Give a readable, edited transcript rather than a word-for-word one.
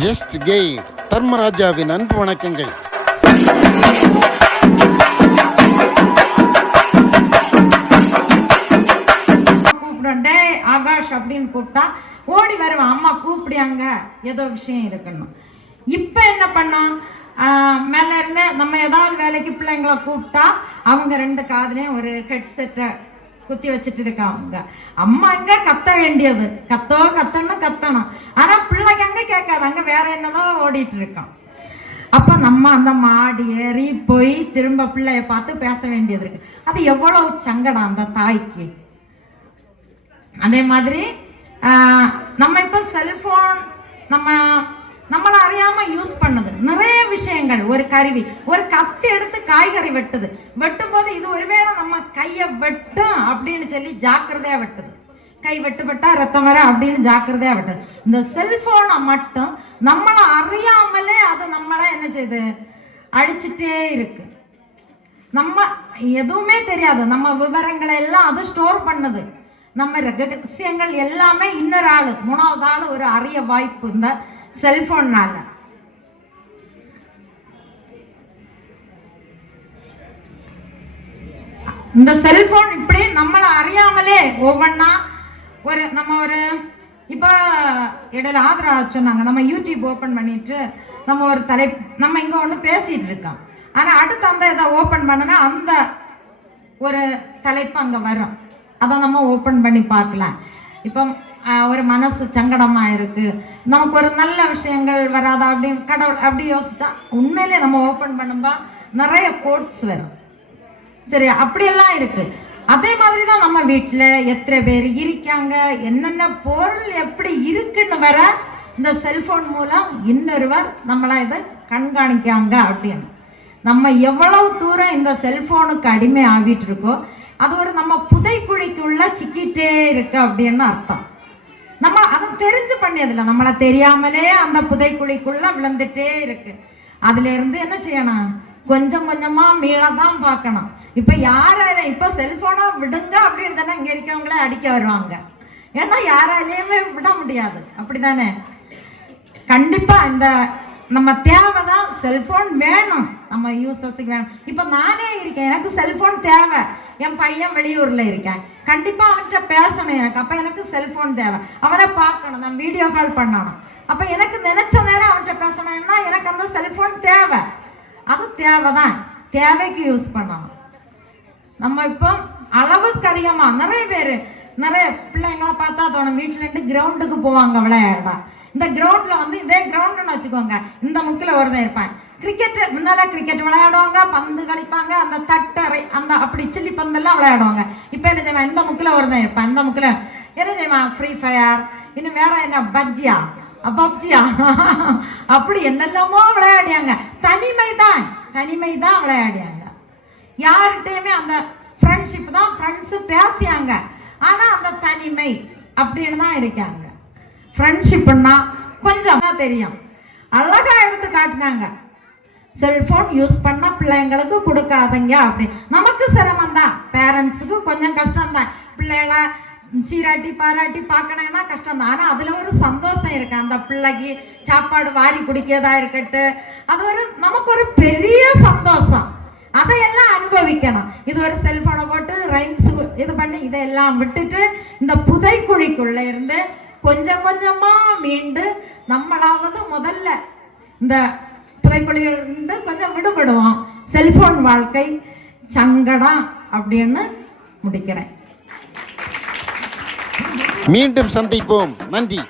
Just guide தர்மராஜாவின் அன்பு வணக்கங்கள். கூப்பிடுண்டே ஆகாஷ் அப்படின்னு கூப்பிட்டா ஓடி வருவான். அம்மா கூப்பிடியாங்க, ஏதோ விஷயம் இருக்கணும். இப்போ என்ன பண்ணோம், மேல இருந்து நம்ம ஏதாவது வேலைக்கு பிள்ளைங்களை கூப்பிட்டா அவங்க 2 காதுலையும் ஒரு ஹெட்செட்டை குத்தி வச்சுட்டு இருக்காங்க. அம்மா எங்க கத்த வேண்டியது, கத்தணும். ஆனா பிள்ளைங்க அங்க கேட்காது, அங்க வேற என்னதான் ஓடிட்டு இருக்கான். அப்ப நம்ம அந்த மாடி ஏறி போய் திரும்ப பிள்ளைய பார்த்து பேச வேண்டியது இருக்கு. அது எவ்வளவு சங்கடம் அந்த தாய்க்கு. அதே மாதிரி நம்ம இப்போ செல்போன் நம்மளை அறியாம யூஸ் பண்ணது நிறைய விஷயங்கள். ஒரு கருவி, ஒரு கத்தி எடுத்து காய்கறி வெட்டும் போது இது ஒருவேளை நம்ம கையை வெட்டும் அப்படின்னு சொல்லி ஜாக்கிரதையா வெட்டுது. கை வெட்டுப்பட்டா ரத்தம் வர அப்படின்னு ஜாக்கிரதையா வெட்டுது. இந்த செல்போனை மட்டும் நம்மளை அறியாமலே அது நம்மளை என்ன செய்யுது, அழிச்சிட்டே இருக்கு. நம்ம எதுவுமே தெரியாது, நம்ம விவரங்களை எல்லாம் அது ஸ்டோர் பண்ணுது. நம்ம ரகசியங்கள் எல்லாமே இன்னொரு ஆள், 3வது ஆள் ஒரு அறிய வாய்ப்பு இந்த செல்போன்னால. இந்த செல்போன் இப்படி நம்மளை அறியாமலே ஒவ்வொன்னா நம்ம இப்போ இடையில ஆதரா சொன்னாங்க, நம்ம யூடியூப் ஓப்பன் பண்ணிட்டு நம்ம ஒரு நம்ம இங்கே ஒன்று பேசிட்டு இருக்கோம். ஆனால் அடுத்து அந்த இதை ஓப்பன் பண்ணனா அந்த ஒரு தலைப்பு அங்கே வரும், அதை நம்ம ஓப்பன் பண்ணி பார்க்கலாம். இப்போ ஒரு மனசு சங்கடமாக இருக்குது, நமக்கு ஒரு நல்ல விஷயங்கள் வராதா அப்படின்னு கடவுள் அப்படி யோசிச்சா உண்மையிலே நம்ம ஓப்பன் பண்ணும்பா நிறைய கோட்ஸ் வரும். சரி, அப்படியெல்லாம் இருக்குது. அதே மாதிரி தான் நம்ம வீட்டில் எத்தனை பேர் இருக்காங்க, என்னென்ன பொருள் எப்படி இருக்குன்னு வர இந்த செல்ஃபோன் மூலம் இன்னொருவர் நம்மளை இதை கண்காணிக்காங்க. அப்படின்னு நம்ம எவ்வளவு தூரம் இந்த செல்ஃபோனுக்கு அடிமை ஆகிட்டு இருக்கோ அது ஒரு நம்ம புதைக்குழிக்குள்ள சிக்கிட்டே இருக்கு அப்படின்னு அர்த்தம். நம்ம அதை தெரிஞ்சு பண்ணியதில்லை, நம்மளை தெரியாமலே அந்த புதைக்குழிக்குள்ள விழுந்துட்டே இருக்கு. அதுல இருந்து என்ன செய்யணும், கொஞ்சம் கொஞ்சமா மீளதான் பார்க்கணும். இப்ப யாரால இப்ப செல்போனா விடுங்க அப்படின்னு தானே இங்க இருக்கவங்களே அடிக்க வருவாங்க. ஏன்னா யாராலையுமே விட முடியாது, அப்படித்தானே? கண்டிப்பா இந்த நம்ம தேவைதான், செல்போன் வேணும், நம்ம யூசர்ஸுக்கு வேணும். இப்போ நானே இருக்கேன், எனக்கு செல்போன் தேவை. என் பையன் வெளியூரில் இருக்கேன், கண்டிப்பாக அவன்கிட்ட பேசணும் எனக்கு. அப்போ எனக்கு செல்ஃபோன் தேவை, அவனை பார்க்கணும், நான் வீடியோ கால் பண்ணணும். அப்போ எனக்கு நினச்ச நேரம் அவன்கிட்ட பேசணும்னா எனக்கு அந்த செல்ஃபோன் தேவை. அது தேவைதான், தேவைக்கு யூஸ் பண்ணணும். நம்ம இப்போ அளவுக்கு அதிகமாக நிறைய பிள்ளைங்களா பார்த்தா தோணும், வீட்டிலேருந்து கிரவுண்டுக்கு போவாங்க விளையாட. இந்த கிரவுண்டில் இதே கிரவுண்டுன்னு வச்சுக்கோங்க, இந்த முக்கில் ஒருதான் இருப்பான். முன்னால கிரிக்கெட் விளையாடுவாங்க, பந்து கழிப்பாங்க, அந்த தட்டறை அந்த அப்படி சில்லி பந்தெல்லாம் விளையாடுவாங்க. இப்போ என்ன செய்வான், இந்த முக்கில் ஒருதான் இருப்பான், இந்த முக்கில் என்ன செய்வான், ஃப்ரீ ஃபயர், இன்னும் வேற என்ன பப்ஜியா அப்படி என்னெல்லாமோ விளையாடியாங்க. தனிமை தான் விளையாடியாங்க. யார்கிட்டையுமே அந்த ஃப்ரெண்ட்ஷிப் தான், ஃப்ரெண்ட்ஸு பேசியாங்க. ஆனால் அந்த தனிமை அப்படின்னு தான் இருக்காங்க. ஃப்ரெண்ட்ஷிப்புன்னா கொஞ்சம் தான் தெரியும், அழகா எடுத்து காட்டினாங்க. செல்ஃபோன் யூஸ் பண்ண பிள்ளைங்களுக்கு கொடுக்காதீங்க அப்படி. நமக்கு சிரமம் தான், பேரண்ட்ஸுக்கு கொஞ்சம் கஷ்டம்தான். பிள்ளைகளை சீராட்டி பாராட்டி பார்க்கணுன்னா கஷ்டம்தான். ஆனால் அதில் ஒரு சந்தோஷம் இருக்கு, அந்த பிள்ளைக்கு சாப்பாடு வாரி குடிக்கிறதா இருக்கட்டு, அது நமக்கு ஒரு பெரிய சந்தோஷம். அதையெல்லாம் அனுபவிக்கணும். இது ஒரு செல்ஃபோனை போட்டு ரைம்ஸ் இது பண்ணி இதையெல்லாம் விட்டுட்டு இந்த புதைக்குழிக்குள்ளே இருந்து கொஞ்சம் கொஞ்சமாக மீண்டு நம்மளாவது முதல்ல இந்த புதைக்குழியிலிருந்து கொஞ்சம் விடுபடுவோம். செல்போன் வாழ்க்கை சங்கடம் அப்படின்னு முடிக்கிறேன். மீண்டும் சந்திப்போம். நன்றி.